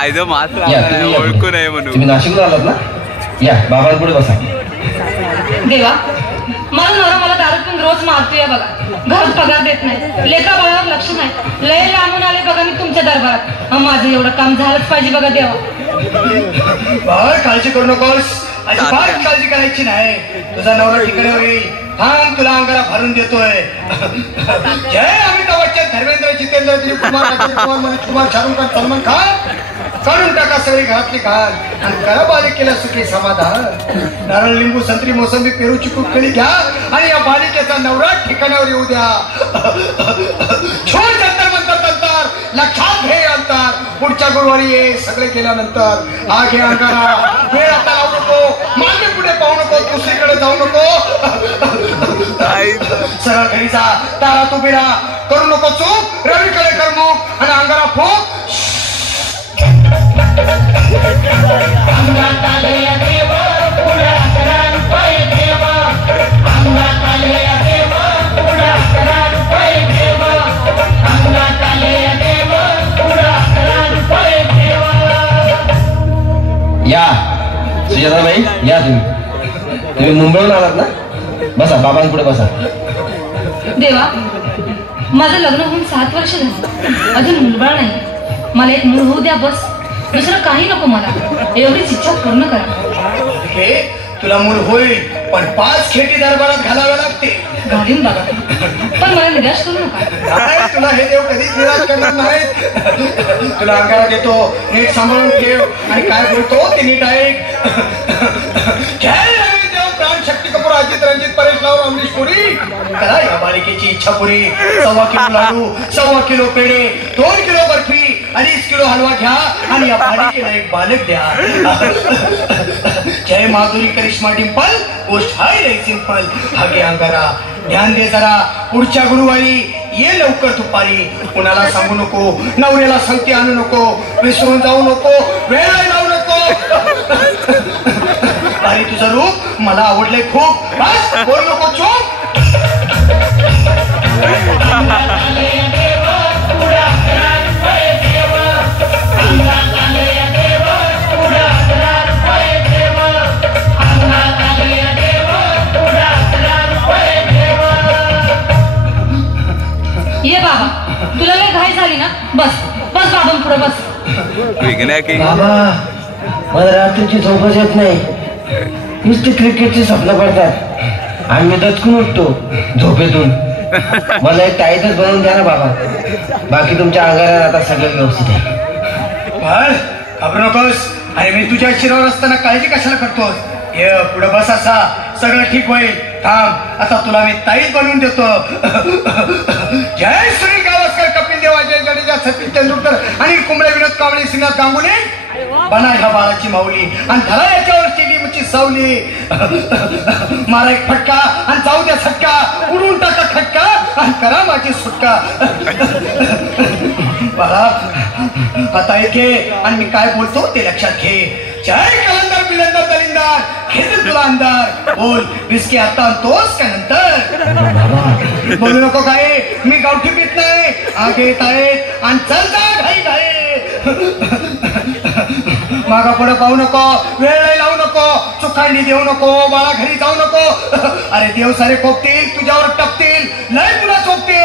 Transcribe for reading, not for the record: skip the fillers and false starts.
आयजो मास ओळखू नये म्हणून. तुम्ही नाशिकला आलात ना? या बाबा पुढे बसा. देवा, माझा नवरा मला दारू पिऊन रोज मारतोय बघा. घरात पगार देत नाही, लेका बाळावर लक्ष नाही. लय लांबून आले बघा मी तुमच्या दरबारात. माझं एवढं काम झालंच पाहिजे बघा देवा. बाळ काळजी करू नकोस, अजिबात काळजी करायची नाही. तुझा नवरा ठिकाणावर येईल. थांब, तुला अंगारा भरून देतोय. जय अमिताभ बच्चन, धर्मेंद्र, जितेंद्र, दिलीप कुमार, अक्षय कुमार, मनीष कुमार, शाहरुख खान, सलमान खान. काढून टाका सगळी घरातली घाण आणि करा बालिकेला सुखी समाधान. नारळ, लिंबू, संत्री, मोसंबी, पेरू, चिकू, केळी घ्या आणि या बालिकेचा नवरा ठिकाणावर येऊ द्या. छोड जंतर मंतर तंतर, लक्षात घे अंतर. पुढच्या गुरुवारी ये. सगळे केल्यानंतर हा घे अंगारा. वेळ आता लावू नको, मागे पुढे पाहू नको, दुसरीकडे जाऊ नको. सरळ घरी जा, दारात उभी राहा. करू नको चूक, रवीकडे कर मुख आणि अंगारा फूक. या सुजाताबाई, या तुम्ही मुंबईहून आलात ना? बसा, बाबांपुढे बसा. देवा, माझं लग्न होऊन 7 वर्ष झाली, अजून मुलबाळ नाही. मला एक मूल होऊ द्या बस. दुसरं काही नको मला. एवढीच इच्छा पूर्ण करा. हे तुला मूल होईल, पण 5 खेटी दरबारात घालाव्या लागते. घालीन बाबा, पण मला निराश करू नका. तुला हे देव कधीच निराश करणार नाहीत. तुला अंगारा देतो, नीट सांभाळून ठेव आणि काय बोलतो ते नीट ऐक. जय देव, प्राण, शक्ती कपूर, अजित, रणजित, परेश राव, अमरीश पुरी. करा या बालिकेची इच्छा पुरी. 1.25 किलो लाडू, 1.25 किलो पेढे, 2 किलो बर्फी, 2.5 किलो हलवा घ्या आणि या बालिकेला एक बालक द्या. जय माधुरी, करिश्मा, डिंपल, गोष्ट हाय लई सिंपल. भाग्य अंगारा, ध्यान दे जरा. पुढच्या गुरुवारी ये लवकर दुपारी. कुणाला सांगू नको, नवऱ्याला संगती आणू नको, विसरून जाऊ नको, वेळ लावू नको. अरे तुझं रूप मला आवडलंय खूप. बस बोल नको चूप. ये बाबा, तुला लय घाई झाली ना? बस बस बाबा पुढे बस. बाबा, मला रात्रीची झोपच येत नाही. नुसते क्रिकेटची स्वप्न पडतात आणि मी दचकून उठतो झोपेतून. मला एक टाईटच बनवून द्या ना बाबा. बाकी तुमच्या अंगारात आता सगळं व्यवस्थित आहे. बाळ, घाबरू नकोस. अरे मी तुझ्या शिरावर असताना काळजी कशाला करतोस? ये पुढे बस, असा सगळं ठीक होईल. थांब, आता तुला मी ताईत बनवून देतो. जय सुनील गावस्कर, कपिल देव, अजय जडेजा, सचिन तेंडुलकर आणि कुंबळे, विनोद कांबळे, श्रीनाथ गांगुली. बना ह्या बाळाची माऊली आणि धरा याच्यावर चिलीमची सावली. मारा एक फटका आणि जाऊ द्या सटका. उडून टाका खटका आणि करा माझी सुटका. बाळा, आता ऐके आणि मी काय बोलतो ते लक्षात घे. जय कलंदर, बिलंदर, दलिंदर, खेळ तुला अंधार. बोल, बिस्की आता आणतोस का नंतर? बोलू नको काय, मी गावठी पीत नाही. आगे येत आहेत आणि चल जा घाई घाई. मागा पुढे पाहू नको, वेळ लावू नको, चुकांडी देऊ नको, बाळा घरी जाऊ नको. अरे देव सारे कोपतील, तुझ्यावर टपतील, लय तुला चोपतील.